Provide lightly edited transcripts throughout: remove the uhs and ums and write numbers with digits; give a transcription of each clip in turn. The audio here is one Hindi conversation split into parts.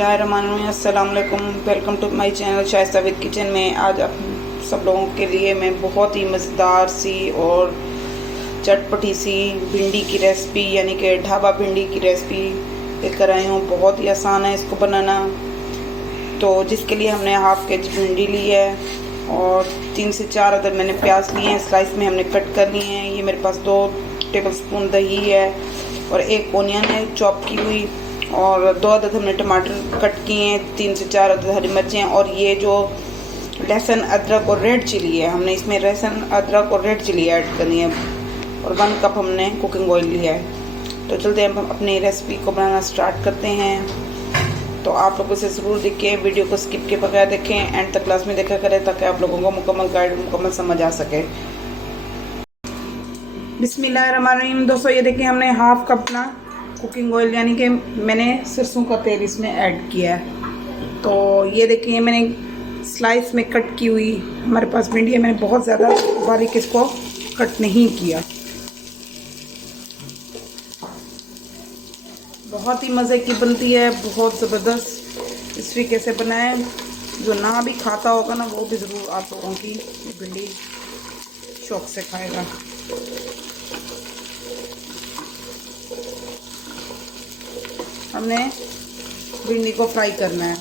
बिस्मिल्लाहिर्रहमानिर्रहीम, अस्सलाम वालेकुम। Welcome to my channel Shaista with kitchen में। आज आप सब लोगों के लिए मैं बहुत ही मज़ेदार सी और चटपटी सी भिंडी की रेसिपी यानी कि ढाबा भिंडी की रेसिपी लेकर आई हूँ। बहुत ही आसान है इसको बनाना। तो जिसके लिए हमने हाफ़ केजी भिंडी ली है और 3 से 4 अदर मैंने प्याज लिए हैं, स्लाइस में हमने कट कर लिए हैं। ये मेरे पास 2 टेबलस्पून दही है और 1 ओनियन है चॉप की हुई, और 2 अदद हमने टमाटर कट किए हैं, 3 से 4 अदद हरी मिर्चें, और ये जो लहसुन अदरक और रेड चिली है, हमने इसमें लहसुन अदरक और रेड चिली ऐड करनी है, और 1 कप हमने कुकिंग ऑयल लिया है। तो चलते हैं हम अपनी रेसिपी को बनाना स्टार्ट करते हैं। तो आप लोगों से ज़रूर देखें, वीडियो को स्किप के बगैर देखें, एंड तक क्लास में देखा करें ताकि आप लोगों को मुकम्मल गाइड मुकम्मल समझ आ सके। बिस्मिल्लाहिर्रहमानिर्रहीम। दोस्तों ये देखिए, हमने हाफ़ कप ना कुकिंग ऑयल यानी कि मैंने सरसों का तेल इसमें ऐड किया है। तो ये देखिए, मैंने स्लाइस में कट की हुई हमारे पास भिंडी है। मैंने बहुत ज़्यादा बारीक इसको कट नहीं किया। बहुत ही मज़े की बनती है, बहुत ज़बरदस्त। इस तरीके से बनाएं, जो ना भी खाता होगा ना वो भी ज़रूर आप लोगों की भिंडी शौक से खाएगा। हमने भिंडी को फ्राई करना है।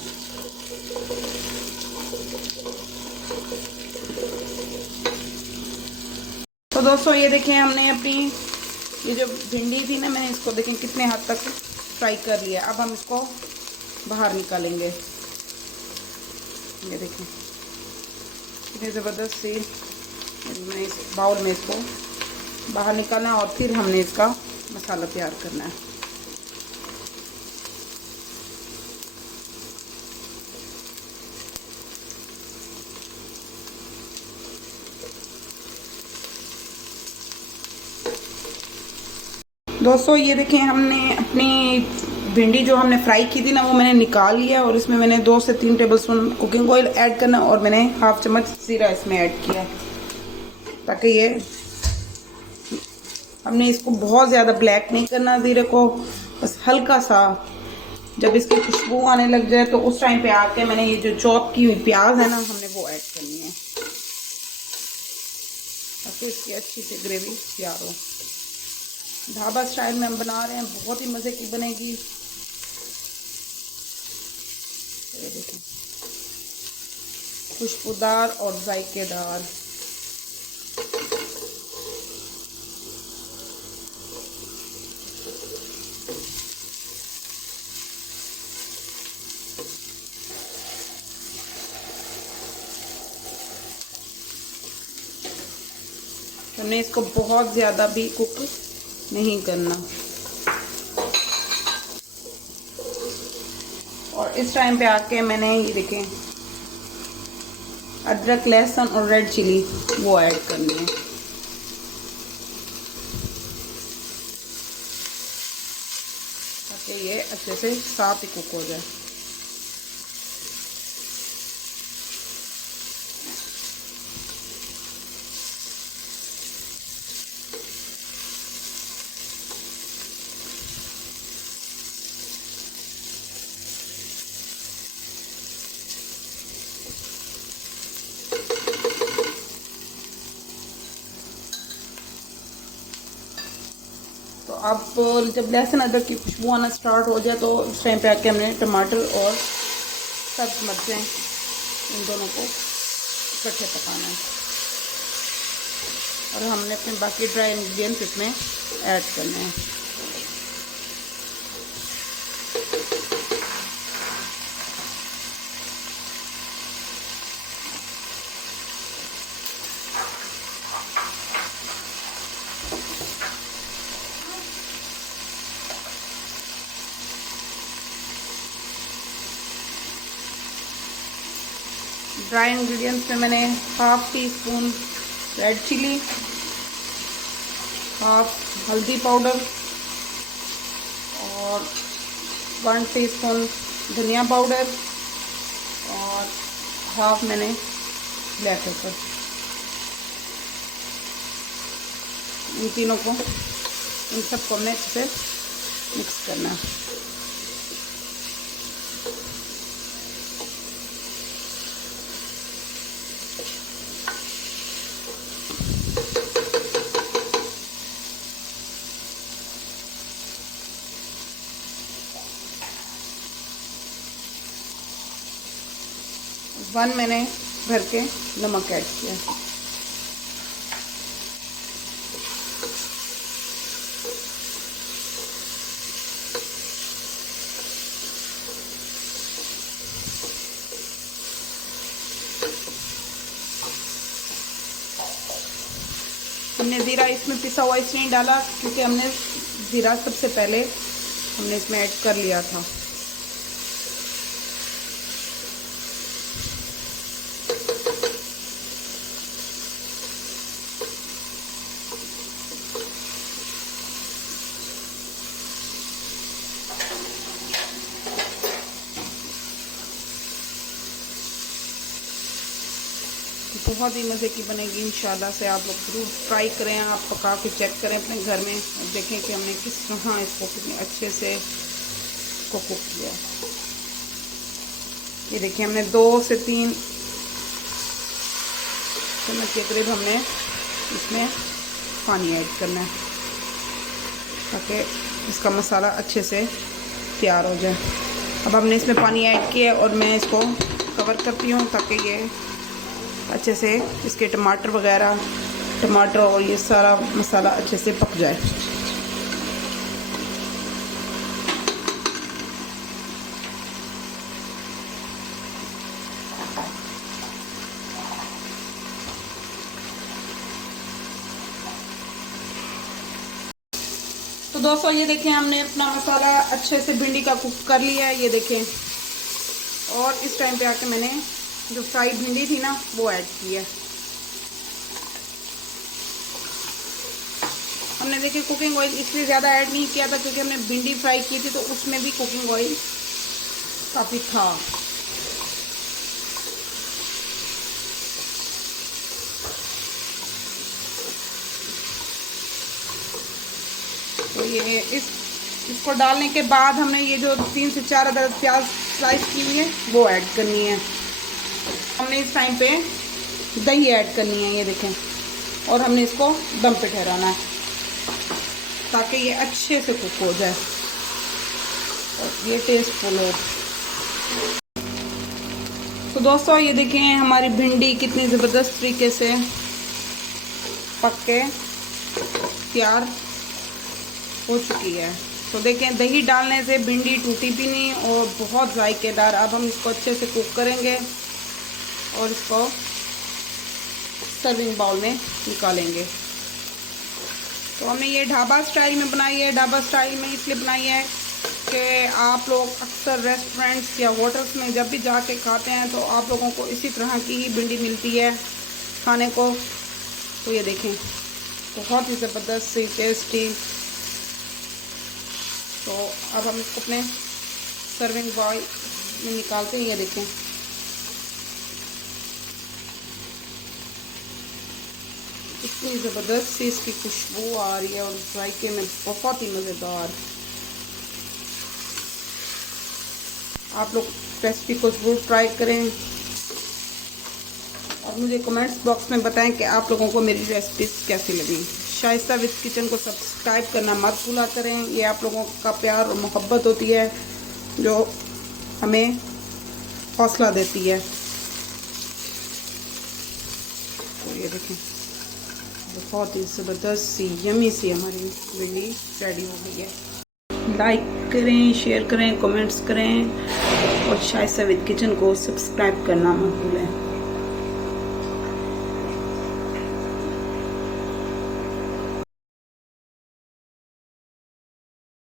तो दोस्तों ये देखें, हमने अपनी ये जो भिंडी थी ना, मैंने इसको देखें कितने हद तक फ्राई कर लिया। अब हम इसको बाहर निकालेंगे। ये देखें कितनी ज़बरदस्त सी, मैंने इस बाउल में इसको बाहर निकालना, और फिर हमने इसका मसाला तैयार करना है। दोस्तों ये देखें, हमने अपनी भिंडी जो हमने फ्राई की थी ना वो मैंने निकाल लिया, और इसमें मैंने 2 से 3 टेबलस्पून कुकिंग ऑयल ऐड करना, और मैंने हाफ चम्मच जीरा इसमें ऐड किया, ताकि ये हमने इसको बहुत ज़्यादा ब्लैक नहीं करना जीरे को, बस हल्का सा जब इसकी खुशबू आने लग जाए तो उस टाइम पे आके मैंने ये जो चॉप की हुई प्याज है ना हमने वो ऐड करनी है, ताकि इसकी अच्छी सी ग्रेवी तैयार हो। ढाबा स्टाइल में हम बना रहे हैं, बहुत ही मज़े की बनेगी। ये देखिए, खुशबूदार और जायकेदार। हमने इसको बहुत ज़्यादा भी कुक नहीं करना, और इस टाइम पे आके मैंने ये देखें अदरक लहसुन और रेड चिली वो ऐड करनी है, ताकि ये अच्छे से साथ ही कुक हो जाए। तो अब जब लहसुन अदरक की खुशबू आना स्टार्ट हो जाए तो इस टाइम पे आके हमने टमाटर और सब्ज़ मिर्चें इन दोनों को इकट्ठे पकाना है, और हमने अपने बाकी ड्राई इंग्रेडिएंट्स इसमें ऐड करने हैं। ड्राई इंग्रेडिएंट्स में मैंने half teaspoon red chilli, half हल्दी पाउडर, और 1 टीस्पून धनिया पाउडर, और हाफ मैंने ब्लैक पेपर, इन तीनों को, इन सबको हमने अच्छे से मिक्स करना है। 1 मैंने भर के नमक ऐड किया। हमने ज़ीरा इसमें पिसा हुआ इसलिए नहीं डाला क्योंकि हमने ज़ीरा सबसे पहले हमने इसमें ऐड कर लिया था। बहुत ही मज़े की बनेगी इंशाल्लाह से। आप लोग ज़रूर ट्राई करें, आप पका के चेक करें अपने घर में और देखें कि हमने किस तरह इसको कितने अच्छे से कुक किया। ये देखिए हमने 2 से 3 चम्मच के करीब हमने इसमें पानी ऐड करना है ताकि इसका मसाला अच्छे से तैयार हो जाए। अब हमने इसमें पानी ऐड किया और मैं इसको कवर करती हूँ ताकि ये अच्छे से इसके टमाटर और ये सारा मसाला अच्छे से पक जाए। तो दोस्तों ये देखें हमने अपना मसाला अच्छे से भिंडी का कुक कर लिया है, ये देखें। और इस टाइम पे आके मैंने जो फ्राइड भिंडी थी ना वो ऐड की है। हमने देखिए कुकिंग ऑयल इसलिए ज़्यादा ऐड नहीं किया था क्योंकि हमने भिंडी फ्राई की थी तो उसमें भी कुकिंग ऑयल काफ़ी था। तो ये इसको डालने के बाद हमने ये जो 3 से 4 अदद प्याज स्लाइस की है वो ऐड करनी है। हमने इस टाइम पे दही ऐड करनी है, ये देखें। और हमने इसको दम पे ठहराना है ताकि ये अच्छे से कुक हो जाए और ये टेस्टफुल हो। तो दोस्तों ये देखें हमारी भिंडी कितनी ज़बरदस्त तरीके से पक के तैयार हो चुकी है। तो देखें दही डालने से भिंडी टूटी भी नहीं और बहुत जायकेदार। अब हम इसको अच्छे से कुक करेंगे और इसको सर्विंग बाउल में निकालेंगे। तो हमने ये ढाबा स्टाइल में बनाई है। ढाबा स्टाइल में इसलिए बनाई है कि आप लोग अक्सर रेस्टोरेंट्स या होटल्स में जब भी जाके खाते हैं तो आप लोगों को इसी तरह की ही भिंडी मिलती है खाने को। तो ये देखें बहुत ही ज़बरदस्त सी टेस्टी। तो अब हम इसको अपने सर्विंग बाउल में निकालते हैं। ये देखें इतनी ज़बरदस्त सी इसकी खुशबू आ रही है और जायके में बहुत ही मज़ेदार। आप लोग रेसिपी को ज़रूर ट्राई करें और मुझे कमेंट्स बॉक्स में बताएं कि आप लोगों को मेरी रेसिपीज कैसी लगी। शाइस्ता विद किचन को सब्सक्राइब करना मत भूला करें। ये आप लोगों का प्यार और मोहब्बत होती है जो हमें हौसला देती है। तो ये देखें बहुत ही ज़बरदस्त सी यमी सी हमारी भिंडी रेडी हो गई है। लाइक करें, शेयर करें, कमेंट्स करें और शाइस्ता विद किचन को सब्सक्राइब करना मत भूलें।